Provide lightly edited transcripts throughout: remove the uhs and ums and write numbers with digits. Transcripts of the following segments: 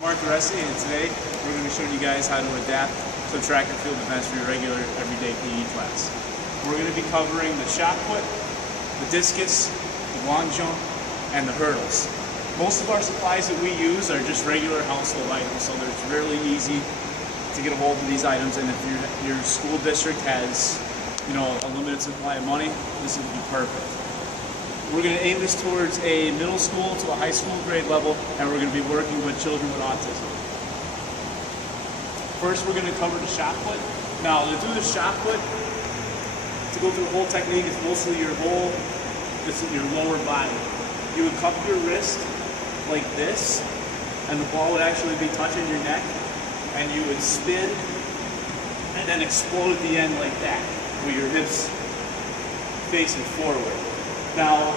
And today we're going to be showing you guys how to adapt to track and field events for your regular everyday PE class. We're going to be covering the shot put, the discus, the long jump, and the hurdles. Most of our supplies that we use are just regular household items, so it's really easy to get a hold of these items. And if your school district has, a limited supply of money, this would be perfect. We're going to aim this towards a middle school to a high school grade level, and we're going to be working with children with autism. First, we're going to cover the shot put. Now, to do the shot put, to go through the whole technique, is mostly your lower body. You would cup your wrist like this, and the ball would actually be touching your neck, and you would spin, and then explode at the end like that, with your hips facing forward. Now,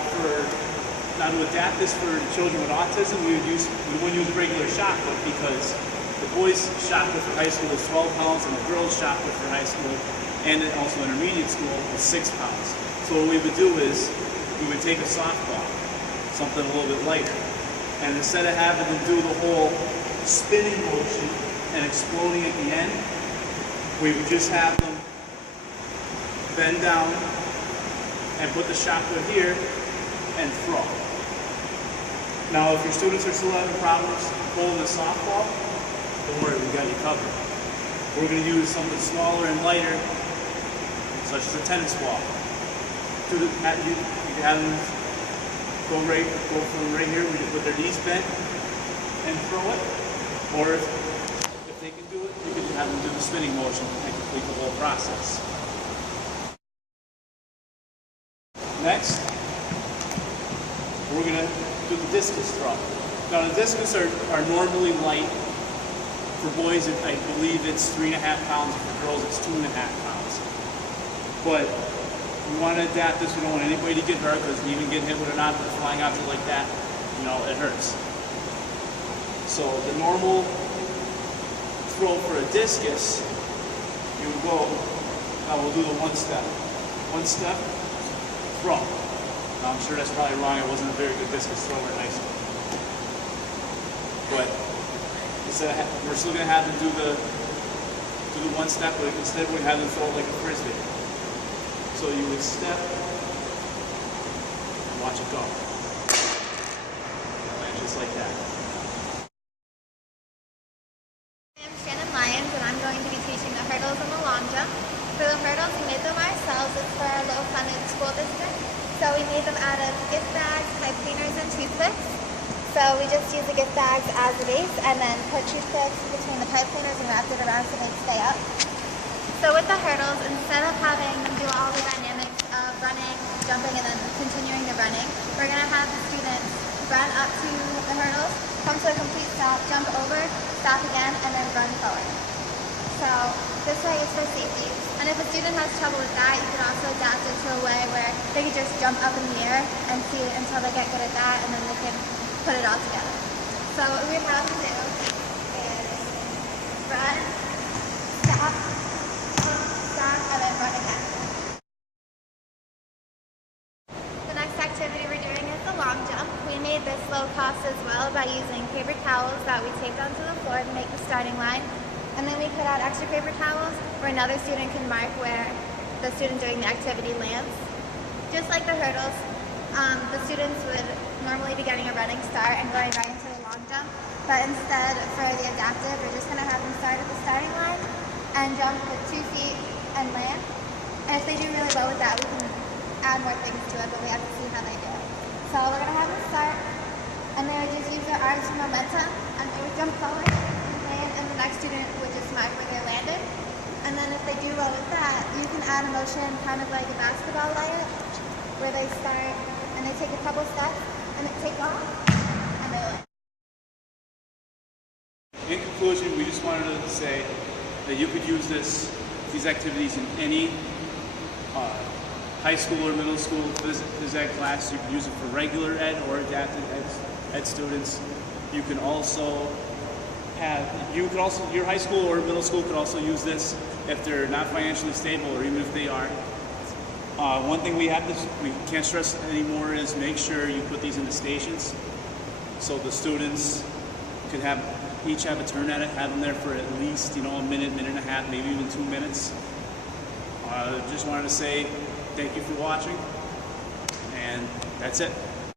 to adapt this for children with autism, we wouldn't use a regular shot put because the boys' shot put for high school is 12 pounds and the girls' shot put for high school and also intermediate school is 6 pounds. So what we would do is we would take a softball, something a little bit lighter, and instead of having them do the whole spinning motion and exploding at the end, we would just have them bend down and put the shot put here and throw. Now, if your students are still having problems holding a softball, don't worry, we got you covered. We're going to use something smaller and lighter, such as a tennis ball. You can have them go from right here, we just put their knees bent and throw it. Or if they can do it, you can have them do the spinning motion and complete the whole process. Next, we're going to do the discus throw. Now, the discus are normally light. For boys, I believe it's 3.5 pounds. For girls, it's 2.5 pounds. But we want to adapt this. We don't want anybody to get hurt because even getting hit with an object, flying object like that, it hurts. So the normal throw for a discus, you would go, now we'll do the one step. One step, throw. Now, I'm sure that's probably wrong. It wasn't a very good discus thrower in high school. But we're still going to have them do the one step, but instead we have them throw it like a frisbee. So you would step and watch it go. And just like that. And I'm going to be teaching the hurdles and the long jump. For the hurdles, we made them ourselves. It's for our low-funded school district. So we made them out of gift bags, pipe cleaners, and toothpicks. So we just use the gift bags as a base and then put toothpicks between the pipe cleaners and wrapped it around so they stay up. So with the hurdles, instead of having them do all the dynamics of running, jumping, and then continuing the running, we're going to have the students run up to the hurdles, come to a complete stop, jump over, stop again, and then run forward. So this way is for safety. And if a student has trouble with that, you can also adapt it to a way where they can just jump up in the air and see it until they get good at that, and then they can put it all together. So what we have to do is run, stop, and then run again. The next activity we're doing is the long jump. We made this low cost as well by using paper towels that we taped onto the floor to make the starting line. And then we put out extra paper towels where another student can mark where the student doing the activity lands. Just like the hurdles, the students would normally be getting a running start and going right into the long jump. But instead, for the adaptive, we're just going to have them start at the starting line and jump with 2 feet and land. And if they do really well with that, we can add more things to it, but we have to see how they do it. So we're going to have them start, and they would just use their arms for momentum, and they would jump forward. And the next student would just mark where they landed. And then if they do well with that, you can add a motion kind of like a basketball layup, where they start and they take a couple steps and they take off and they land. In conclusion, we just wanted to say that you could use these activities in any high school or middle school phys ed class. You can use it for regular ed or adapted ed students. You can also your high school or middle school could also use this if they're not financially stable, or even if they are. One thing we can't stress anymore is make sure you put these into stations so the students could have each have a turn at it, have them there for at least, you know, a minute, minute and a half, maybe even 2 minutes. Just wanted to say thank you for watching, and that's it.